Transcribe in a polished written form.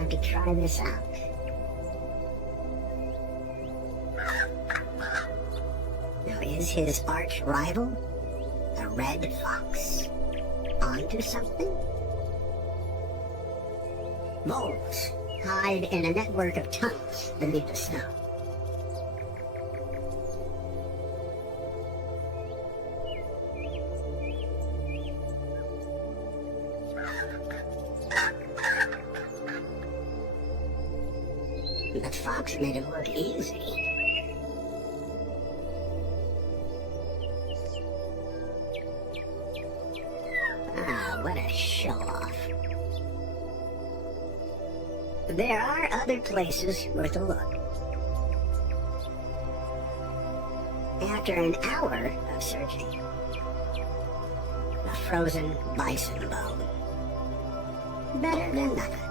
time to try this out. Now, is his arch rival, the red fox, onto something? Moles hide in a network of tunnels beneath the snow. The fox made it look easy. Ah, what a show-off. There are other places worth a look. After an hour of searching, a frozen bison bone. Better than nothing.